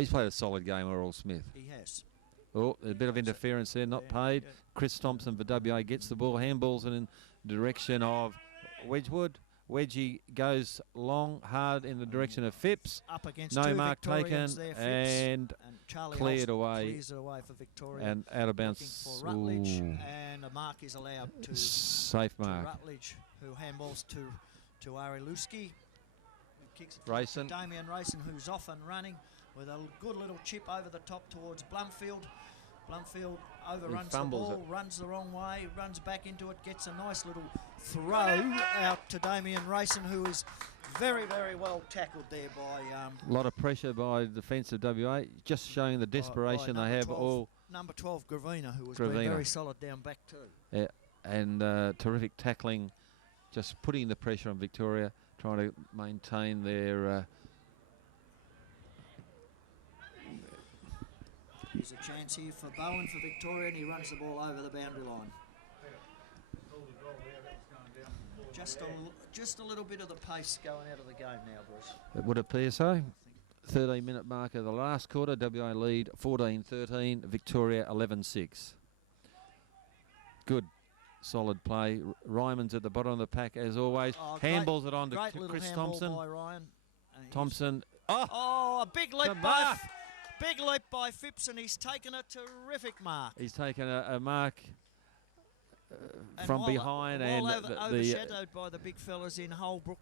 He's played a solid game, Earl Smith. He has. Oh, a bit of interference there, not paid. Yeah. Chris Thompson for WA gets the ball, handballs it in direction of Wedgwood. Wedgie goes long, hard in the direction of Phipps. Up against no two mark Victorians taken, there, and Charlie cleared Holst away. Clears it away for Victoria. And out of bounds. For Rutledge, Ooh. and a mark is allowed to Safe mark. Rutledge, who handballs to Ari Luski. Kicks it Rayson. to Damien Rayson, who's off and running with a good little chip over the top towards Blumfield. Blumfield overruns the ball, runs the wrong way, runs back into it, gets a nice little throw out to Damien Rayson, who is very, very well tackled there by... a lot of pressure by the defence of WA, just showing the desperation by they have 12, all. Number 12, Gravina, who has been very solid down back too. Yeah, and terrific tackling, just putting the pressure on Victoria, trying to maintain their... Here's a chance here for Bowen for Victoria, and he runs the ball over the boundary line. Just a little bit of the pace going out of the game now, Bruce. It would appear so. 13-minute mark of the last quarter. WA lead 14-13. Victoria 11-6. Good, solid play. Ryman's at the bottom of the pack as always. Handballs it on to Chris Thompson. By Ryan. Thompson. Oh, a big leap by... Big leap by Phipps, and he's taken a terrific mark. He's taken a mark from behind, and overshadowed by the big fellas in Holbrook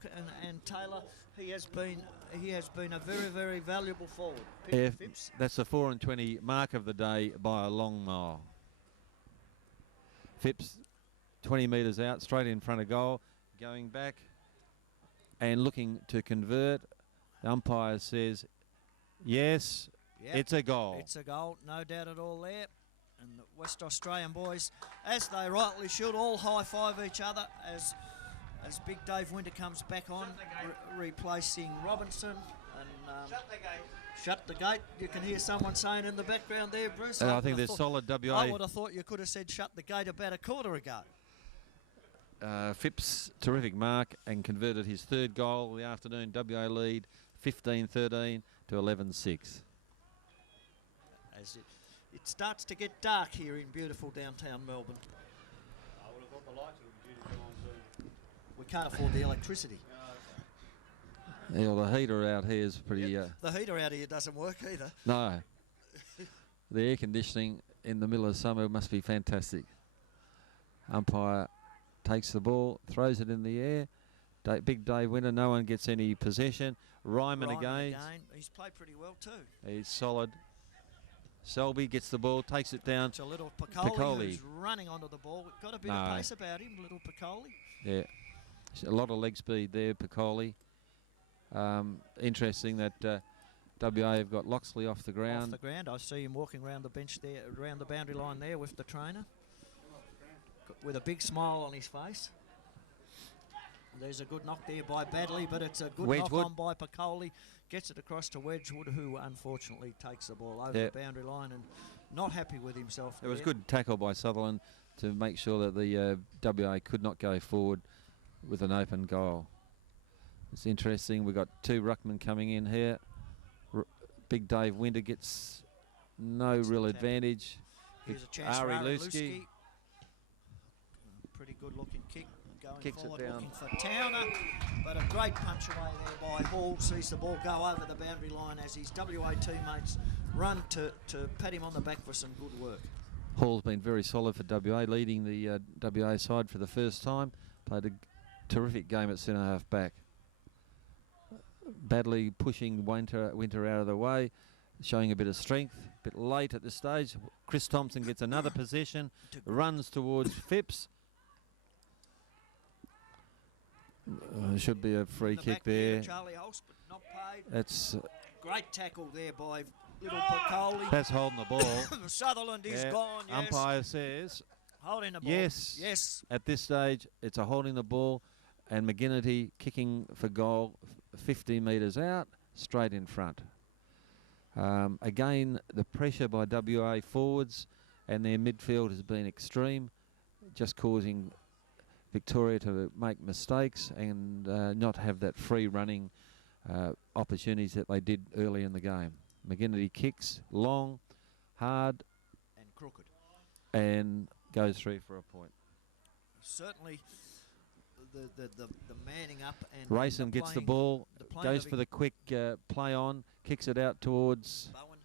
and Taylor. He has been a very, very valuable forward. Phipps. That's the 4:20 mark of the day by a long mile. Phipps, 20 metres out, straight in front of goal, going back and looking to convert. The umpire says, yes. Yep, it's a goal. It's a goal, no doubt at all there. And the West Australian boys, as they rightly should, all high-five each other as Big Dave Winter comes back on, replacing Robinson. And shut the gate. Shut the gate. You can hear someone saying in the background there, Bruce. I think there's solid WA. I would have thought you could have said shut the gate about a quarter ago. Phipps, terrific mark, and converted his third goal of the afternoon. WA lead 15-13 to 11-6. As it starts to get dark here in beautiful downtown Melbourne. I would have thought the lights would be due to go on soon. We can't afford the electricity. Yeah, well, the heater out here is pretty... the heater out here doesn't work either. No. The air conditioning in the middle of summer must be fantastic. Umpire takes the ball, throws it in the air. Big Dave Winter, no one gets any possession. Ryman again. He's played pretty well too. He's solid. Selby gets the ball, takes it down. It's a little Piccoli who's running onto the ball. Got a bit of pace about him, little Piccoli. Yeah, a lot of leg speed there, Piccoli. Interesting that WA have got Loxley off the ground. Off the ground, I see him walking around the bench there, around the boundary line there with the trainer, with a big smile on his face. There's a good knock there by Badley, but it's a good knock on by Piccoli. Gets it across to Wedgwood, who unfortunately takes the ball over the boundary line and not happy with himself. It was good tackle by Sutherland to make sure that the WA could not go forward with an open goal. It's interesting. We've got two ruckmen coming in here. Big Dave Winter gets no real advantage. Here's a chance for Luski. Pretty good looking kick. Kicks forward, it down. Looking for Towner, but a great punch away there by Hall. Sees the ball go over the boundary line as his WA teammates run to pat him on the back for some good work. Hall's been very solid for WA, leading the WA side for the first time. Played a terrific game at centre half back. Badly pushing Winter out of the way, showing a bit of strength. A bit late at this stage. Chris Thompson gets another possession, runs towards Phipps. Should be a free kick there. Charlie Holst, but not paid. That's great tackle there by little Piccoli. That's holding the ball. Sutherland is gone. Yes. Umpire says holding the ball. Yes. Yes. At this stage, it's a holding the ball, and McGinnity kicking for goal, 50 metres out, straight in front. Again, the pressure by WA forwards and their midfield has been extreme, just causing Victoria to make mistakes and not have that free running opportunities that they did early in the game. McGinnity kicks long, hard, and crooked. and goes through for a point. Certainly, the manning up and Rayson gets the ball, goes for the quick play on, kicks it out towards Bowen.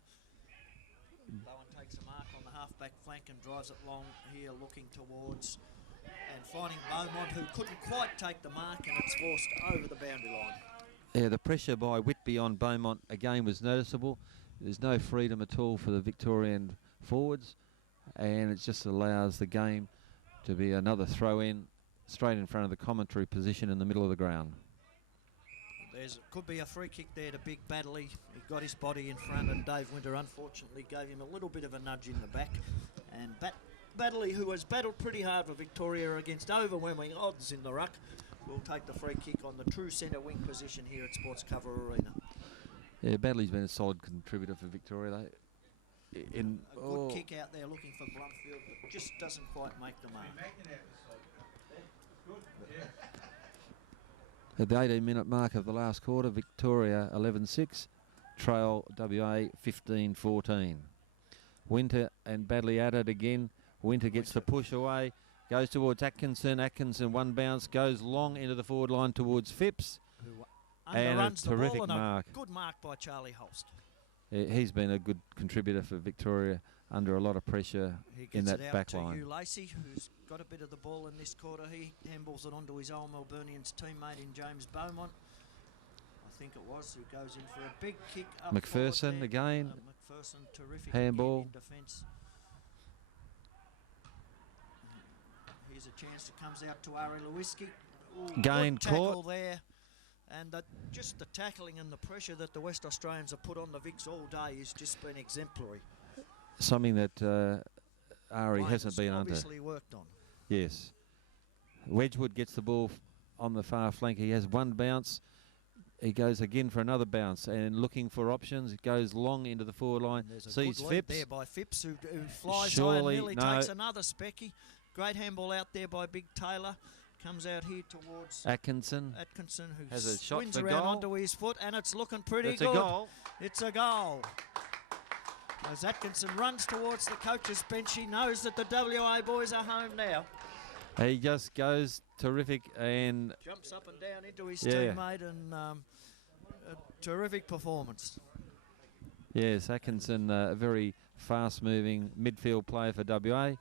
Bowen takes a mark on the half-back flank and drives it long here, looking towards and finding Beaumont, who couldn't quite take the mark, and it's forced over the boundary line. Yeah, the pressure by Whitby on Beaumont again was noticeable. There's no freedom at all for the Victorian forwards, and it just allows the game to be another throw-in straight in front of the commentary position in the middle of the ground. Could be a free kick there to Big Baddeley. He got his body in front, and Dave Winter unfortunately gave him a little bit of a nudge in the back. And Baddeley, who has battled pretty hard for Victoria against overwhelming odds in the ruck, will take the free kick on the true centre wing position here at Sportscover Arena. Yeah, Baddeley's been a solid contributor for Victoria. A good kick out there looking for Blumfield, but just doesn't quite make the mark. At the 18-minute mark of the last quarter, Victoria 11-6, trail WA 15-14. Winter and Baddeley at it again. Winter gets the push away, goes towards Atkinson. Atkinson one bounce, goes long into the forward line towards Phipps. And a terrific mark. Good mark by Charlie Holst. He's been a good contributor for Victoria under a lot of pressure in that back line. He gets it out to Hugh Lacey, who's got a bit of the ball in this quarter. He handballs it onto his old Melburnians teammate in James Beaumont, I think it was, who goes in for a big kick up. McPherson again. McPherson, terrific handball in defence. Here's a chance that comes out to Ari Lewiski. Gain caught caught there. And just the tackling and the pressure that the West Australians have put on the Vics all day has just been exemplary. Something that Ari hasn't been under. Obviously worked on. Yes. Wedgwood gets the ball on the far flank. He has one bounce. He goes again for another bounce and looking for options. It goes long into the forward line. Sees Phipps. There by Phipps, who flies high and nearly takes another specky. Great handball out there by Big Taylor. Comes out here towards Atkinson. Who has a shot swings for around goal. onto his foot, and it's looking pretty good. It's a goal. It's a goal. As Atkinson runs towards the coach's bench, he knows that the WA boys are home now. He just goes terrific and jumps up and down into his teammate, and a terrific performance. Yes, Atkinson, a very fast-moving midfield player for WA.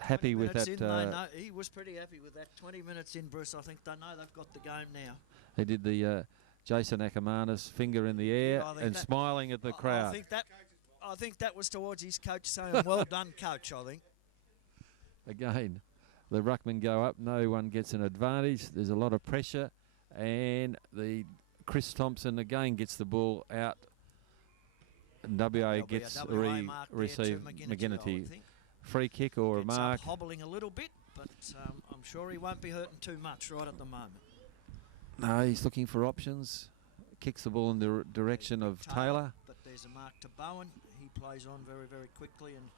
Happy with that. He was pretty happy with that. 20 minutes in, Bruce. I think they know they've got the game now. He did the Jason Ackermanis finger in the air and smiling at the crowd. I think that was towards his coach saying, "Well done, coach." I think. Again, the ruckmen go up. No one gets an advantage. There's a lot of pressure, and the Chris Thompson again gets the ball out. And WA gets receive McGinnity. Free kick or a mark. Hobbling a little bit, but I'm sure he won't be hurting too much right at the moment. No, he's looking for options. Kicks the ball in the direction of Taylor. But there's a mark to Bowen. He plays on very, very quickly and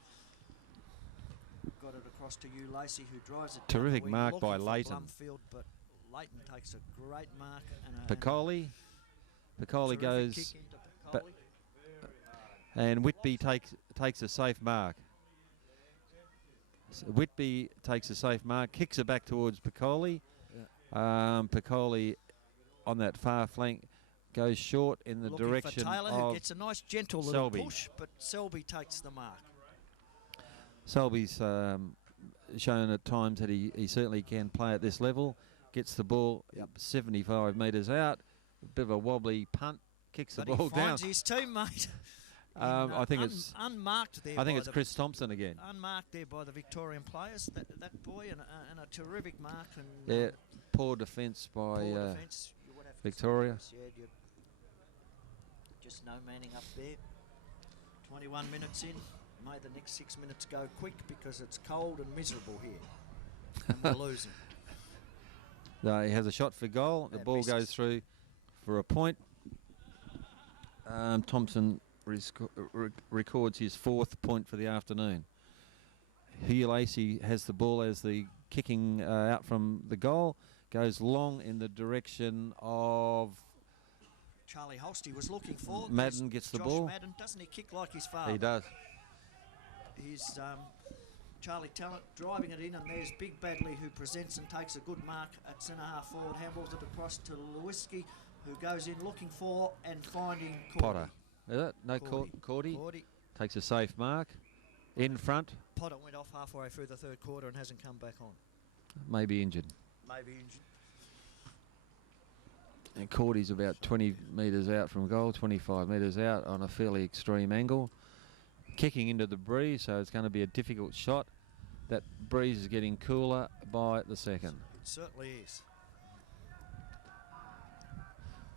got it across to Hugh Lacey, who drives it. Terrific mark by Leighton. But Leighton takes a great mark. Piccoli goes, and Whitby takes a safe mark. So Whitby takes a safe mark, kicks it back towards Piccoli. Piccoli on that far flank goes short in the direction for Taylor, of who gets a nice gentle little push, but Selby takes the mark. Selby's shown at times that he certainly can play at this level. Gets the ball 75 metres out, a bit of a wobbly punt, kicks the ball down. Finds his teammate. I think it's unmarked there. I think it's Chris Thompson again. Unmarked there by the Victorian players. That boy and a terrific mark. And yeah, poor defence by Victoria. Just no manning up there. 21 minutes in. May the next 6 minutes go quick because it's cold and miserable here, and we're losing. No, he has a shot for goal. The ball goes through for a point. Thompson records his 4th point for the afternoon. Hugh Lacey has the ball as the kicking out from the goal, goes long in the direction of Charlie Holsty was looking for. Madden gets the Josh ball. Madden, doesn't he kick like his father? He does. He's Charlie Talent driving it in, and there's Big Badley, who presents and takes a good mark at centre half forward. Handballs it across to Lewiski, who goes in looking for and finding Potter. Is it? No, Cordy. Takes a safe mark. In front. Potter went off halfway through the third quarter and hasn't come back on. Maybe injured. Maybe injured. And Cordy's about 20 metres out from goal, 25 metres out on a fairly extreme angle. Kicking into the breeze, so it's going to be a difficult shot. That breeze is getting cooler by the second. It certainly is.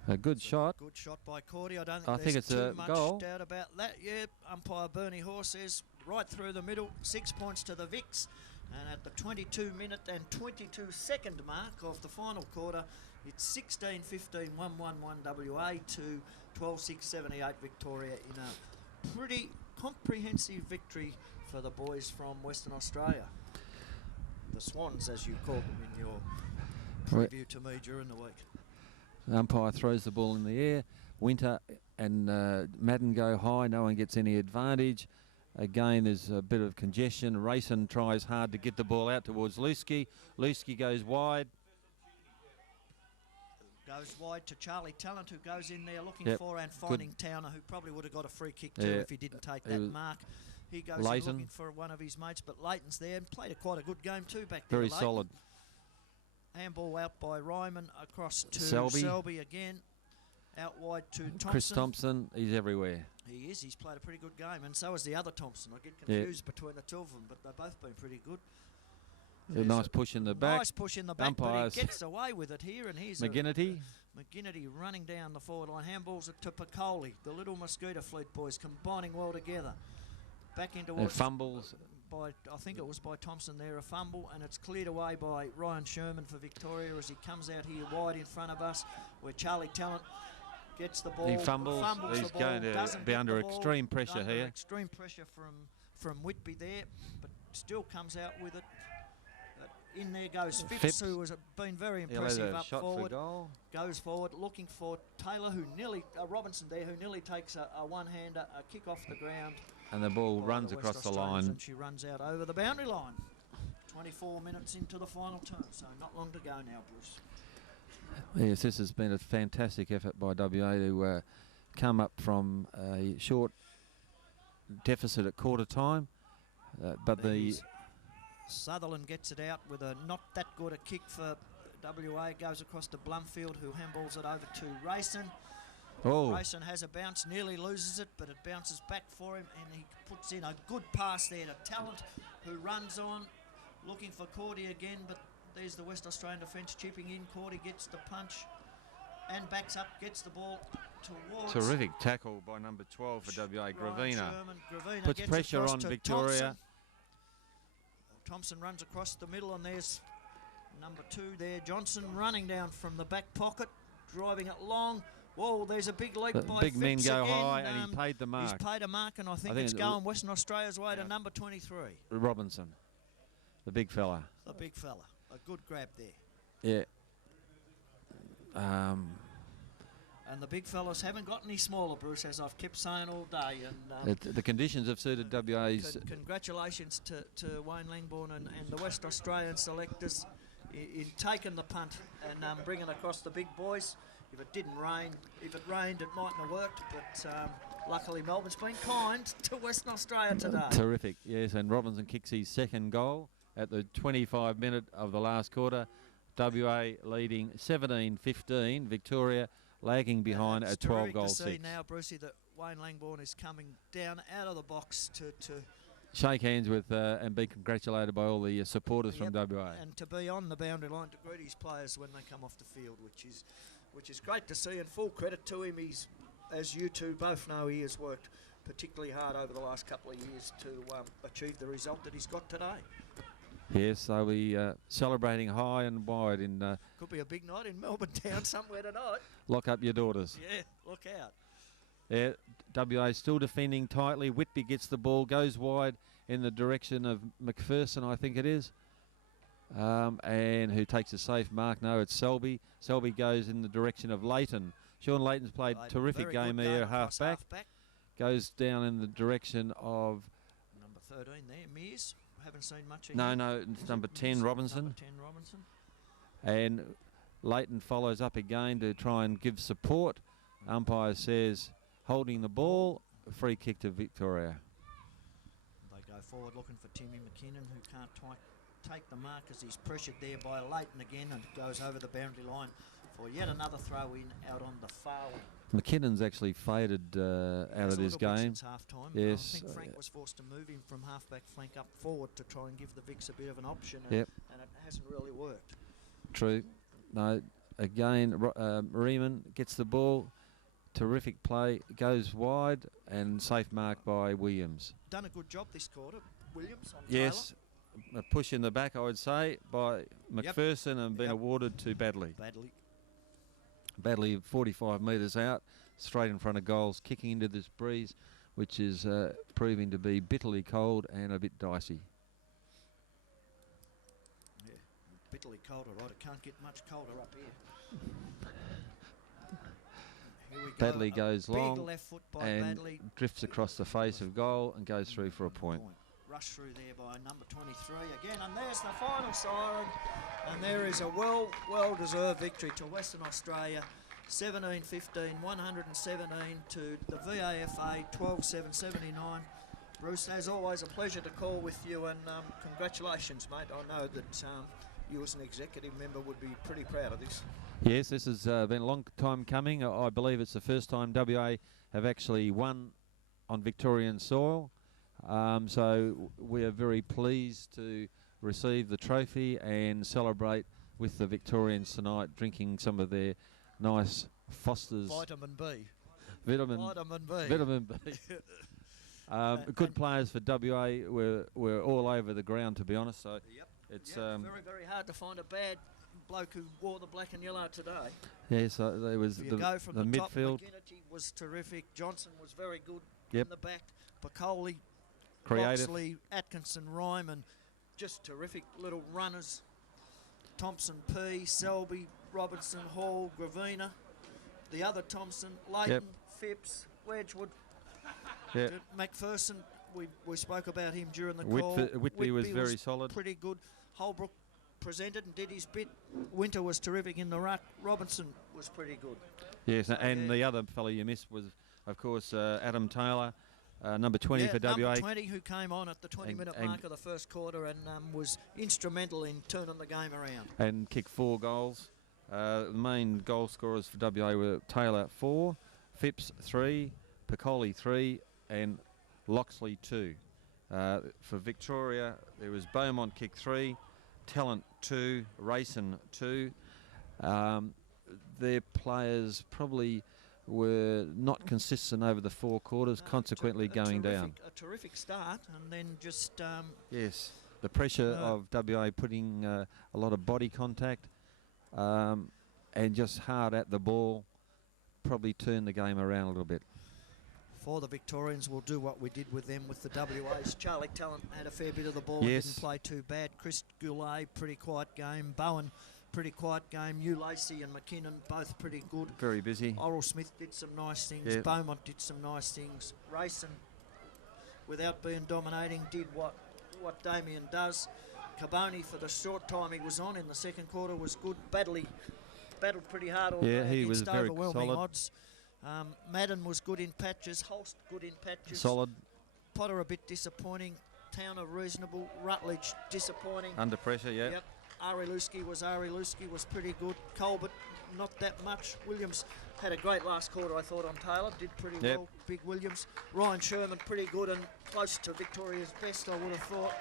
A good shot. Good shot by Cordy. I don't think it's there's a too much goal. doubt about that. Yeah, umpire Bernie Horse says right through the middle, 6 points to the Vicks. And at the 22-minute and 22-second mark of the final quarter, it's 16-15, 1-1-1 WA to 12-6-78 Victoria in a pretty comprehensive victory for the boys from Western Australia. The Swans, as you called them in your preview to me during the week. The umpire throws the ball in the air. Winter and Madden go high. No one gets any advantage. Again, there's a bit of congestion. Rayson tries hard to get the ball out towards Lusky. Lusky goes wide. Goes wide to Charlie Talent, who goes in there looking for and finding Towner, who probably would have got a free kick too if he didn't take that mark. He goes in looking for one of his mates, but Leighton's there and played quite a good game too back there. Very solid. Handball out by Ryman across to Selby again. Out wide to Thompson. Chris Thompson, he's everywhere. He is. He's played a pretty good game, and so is the other Thompson. I get confused between the two of them, but they've both been pretty good. A nice push in the back. Nice push in the back, but he gets away with it here, and here's McGinnity. McGinnity running down the forward line. Handballs it to Piccoli. The little Mosquito Fleet boys combining well together. Back into fumbles. I think it was by Thompson there, a fumble, and it's cleared away by Ryan Sherman for Victoria as he comes out here wide in front of us, where Charlie Talent gets the ball. He fumbles He's going to be under extreme pressure here. Extreme pressure from Whitby there, but still comes out with it. In there goes Phipps, who has been very impressive up forward. Goes forward, looking for Taylor, who nearly, Robinson there, who nearly takes a one-hander, a kick off the ground. And the ball runs across the line. And she runs out over the boundary line. 24 minutes into the final term, so not long to go now, Bruce. Yes, this has been a fantastic effort by WA to come up from a short deficit at quarter time. But Sutherland gets it out with a not that good a kick for WA. Goes across to Blumfield, who handballs it over to Rayson. Rayson has a bounce, nearly loses it, but it bounces back for him, and he puts in a good pass there to Talent, who runs on, looking for Cordy again, but there's the West Australian defence chipping in. Cordy gets the punch and backs up, gets the ball towards... Terrific tackle by number 12 for WA, Gravina. Puts pressure on Victoria. Thompson runs across the middle, and there's number 2 there, Johnson, running down from the back pocket, driving it long. Whoa, there's a big leap by big men go again. high, and he paid the mark. He's paid a mark, and I think it's going Western Australia's way to number 23. Robinson, the big fella. The big fella. A good grab there. Yeah. And the big fellas haven't got any smaller, Bruce, as I've kept saying all day. And the conditions have suited WA's... Congratulations to Wayne Langbourne and the West Australian selectors in taking the punt and bringing across the big boys. If it didn't rain, if it rained, it mightn't have worked, but luckily Melbourne's been kind to Western Australia today. Terrific, yes, and Robinson kicks his second goal at the 25-minute of the last quarter. WA leading 17-15, Victoria lagging behind at 12-goal 6. See now, Brucey, that Wayne Langbourne is coming down out of the box to shake hands with and be congratulated by all the supporters from WA. And to be on the boundary line to greet his players when they come off the field, which is great to see, and full credit to him. He's, as you two both know, he has worked particularly hard over the last couple of years to achieve the result that he's got today. Yes, they'll be celebrating high and wide in... Could be a big night in Melbourne town somewhere tonight. Lock up your daughters. Yeah, look out. Yeah, WA still defending tightly. Whitby gets the ball, goes wide in the direction of McPherson, I think it is. And who takes a safe mark? No, it's Selby. Selby goes in the direction of Leighton. Sean Layton's played terrific game here, half back. Goes down in the direction of number 13 there, Mears. Haven't seen much of no, him. no, it's number 10, Robinson. Number 10, Robinson. And Layton follows up again to try and give support. Umpire says holding the ball, free kick to Victoria. They go forward looking for Timmy McKinnon, who can't take the mark as he's pressured there by Layton again, and goes over the boundary line for yet another throw in out on the far wing. McKinnon's actually faded out of this game. Since half time. Yes. I think Frank was forced to move him from half-back flank up forward to try and give the Vicks a bit of an option, and, and it hasn't really worked. True. No, again, Riemann gets the ball. Terrific play. Goes wide and safe mark by Williams. Done a good job this quarter, Williams, on yes. Taylor. A push in the back, I would say, by McPherson and been awarded to Badley. Badley 45 metres out, straight in front of goals, kicking into this breeze, which is proving to be bitterly cold and a bit dicey. Yeah, bitterly colder, right? It can't get much colder up here. Here we go. Badley goes long left foot by and Badley. Drifts across the face of goal and goes through for a point. Rush through there by number 23 again, and there's the final siren, and there is a well-deserved victory to Western Australia, 17-15, 117 to the VAFA 12-7-79. Bruce, as always, a pleasure to call with you, and congratulations, mate. I know that you as an executive member would be pretty proud of this. Yes, this has been a long time coming. I believe it's the first time WA have actually won on Victorian soil. So we are very pleased to receive the trophy and celebrate with the Victorians tonight, drinking some of their nice Foster's Vitamin B. Vitamin B. Good players for WA. We're all over the ground, to be honest. So it's very, very hard to find a bad bloke who wore the black and yellow today. Yes, there was the midfield. Top, McGinnity was terrific. Johnson was very good in the back. Piccoli, creative. Boxley, Atkinson, Ryman, just terrific little runners. Thompson, P, Selby, Robinson, Hall, Gravina, the other Thompson, Layton, Phipps, Wedgwood, McPherson. We spoke about him during the call. Whitby was very solid. Pretty good. Holbrook presented and did his bit. Winter was terrific in the ruck. Robinson was pretty good. Yes, so and the other fellow you missed was, of course, Adam Taylor. Number 20 for WA. Number 20 who came on at the 20-minute mark of the first quarter and was instrumental in turning the game around. And kicked 4 goals. The main goal scorers for WA were Taylor 4, Phipps 3, Piccoli 3 and Loxley 2. For Victoria there was Beaumont kicked 3, Talent 2, Rayson 2. Their players probably were not consistent over the 4 quarters, consequently going down. A terrific start, and then just... yes, the pressure of WA putting a lot of body contact and just hard at the ball probably turned the game around a little bit. For the Victorians, we'll do what we did with them with the WAs. Charlie Talent had a fair bit of the ball, didn't play too bad. Chris Goulet, pretty quiet game. Bowen, pretty quiet game. Hugh Lacey and McKinnon, both pretty good. Very busy. Oral Smith did some nice things. Beaumont did some nice things. Rayson, without being dominating, did what Damien does. Caboni, for the short time he was on in the second quarter, was good. Battled pretty hard all day he was very overwhelming solid. odds. Madden was good in patches. Holst good in patches. Solid. Potter a bit disappointing. Towner reasonable. Rutledge disappointing. Under pressure, Yep. Ari Lusky was pretty good. Colbert, not that much. Williams had a great last quarter, I thought, on Taylor. Did pretty well. Big Williams. Ryan Sherman, pretty good and close to Victoria's best, I would have thought.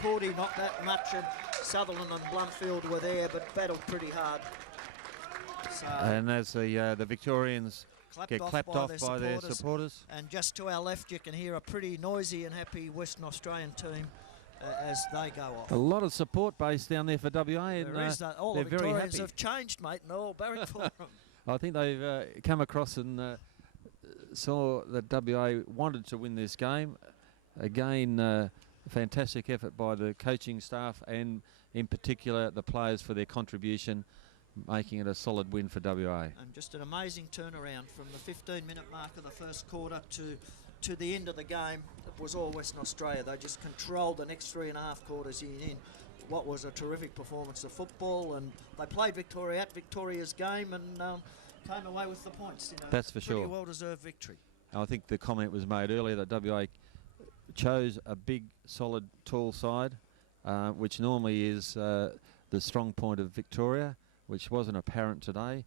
Cordy, not that much. And Sutherland and Bluntfield were there, but battled pretty hard. So and as the Victorians get clapped off by their supporters. And just to our left, you can hear a pretty noisy and happy Western Australian team as they go off. A lot of support base down there for WA. And all they're the very Victorians happy. have changed, mate, and they're all barrack for them. I think they've come across and saw that WA wanted to win this game. Again, fantastic effort by the coaching staff and in particular the players for their contribution making it a solid win for WA. And just an amazing turnaround from the 15-minute mark of the first quarter to the end of the game. It was all Western Australia. They just controlled the next 3.5 quarters in what was a terrific performance of football, and they played Victoria at Victoria's game and came away with the points. You know, that's for sure. Pretty well-deserved victory. I think the comment was made earlier that WA chose a big, solid, tall side, which normally is the strong point of Victoria, which wasn't apparent today,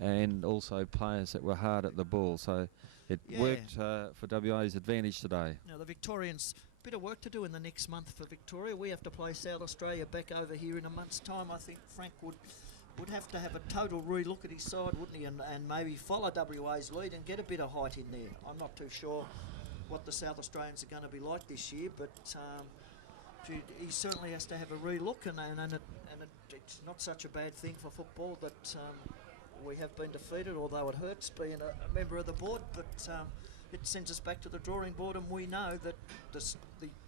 and also players that were hard at the ball. So it worked for WA's advantage today. Now the Victorians, a bit of work to do in the next month for Victoria. We have to play South Australia back over here in a month's time. I think Frank would have to have a total re-look at his side, wouldn't he, and maybe follow WA's lead and get a bit of height in there. I'm not too sure what the South Australians are going to be like this year, but he certainly has to have a re-look, and it's not such a bad thing for football that we have been defeated, although it hurts being a member of the board, but it sends us back to the drawing board, and we know that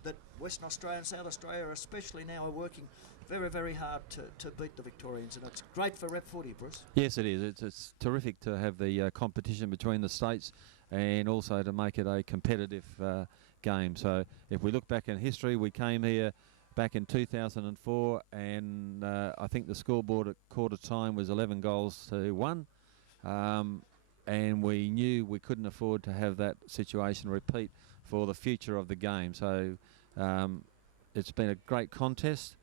that Western Australia and South Australia especially now are working very, very hard to beat the Victorians, and it's great for rep footy, Bruce. Yes, it is. It's terrific to have the competition between the states, and also to make it a competitive game. So if we look back in history, we came here back in 2004, and I think the scoreboard at quarter time was 11 goals to 1, and we knew we couldn't afford to have that situation repeat for the future of the game. So it's been a great contest.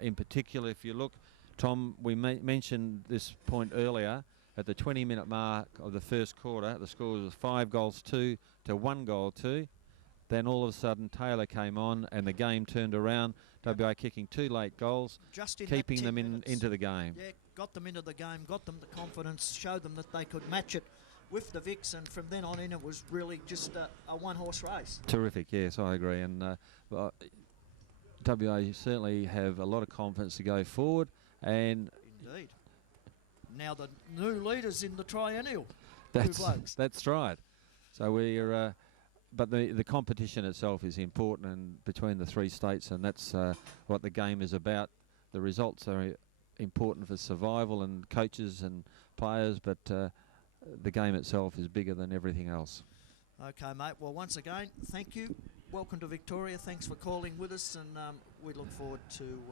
In particular, if you look, Tom, we mentioned this point earlier. At the 20-minute mark of the first quarter, the score was 5-2 to 1-2. Then all of a sudden Taylor came on and the game turned around. WA kicking 2 late goals, just keeping them into the game. Yeah, got them into the game, got them the confidence, showed them that they could match it with the Vics, and from then on in it was really just a one-horse race. Terrific, yes, I agree. And WA certainly have a lot of confidence to go forward. And indeed. Now the new leaders in the triennial. That's right. So we're... but the competition itself is important, and between the 3 states, and that's what the game is about. The results are important for survival and coaches and players, but the game itself is bigger than everything else. Okay, mate. Well, once again, thank you. Welcome to Victoria. Thanks for calling with us, and we look forward to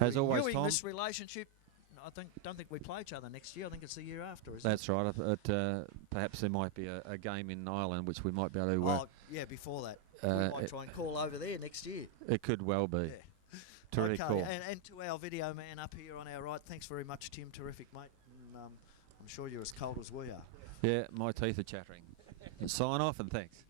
as always, Tom, this relationship. I don't think we play each other next year. I think it's the year after, isn't it? That's right. Perhaps there might be a game in Ireland which we might be able to... oh, yeah, before that. We might try and call over there next year. It could well be. Yeah. Terrific call. And to our video man up here on our right, thanks very much, Tim. Terrific, mate. And, I'm sure you're as cold as we are. Yeah, my teeth are chattering. Sign off and thanks.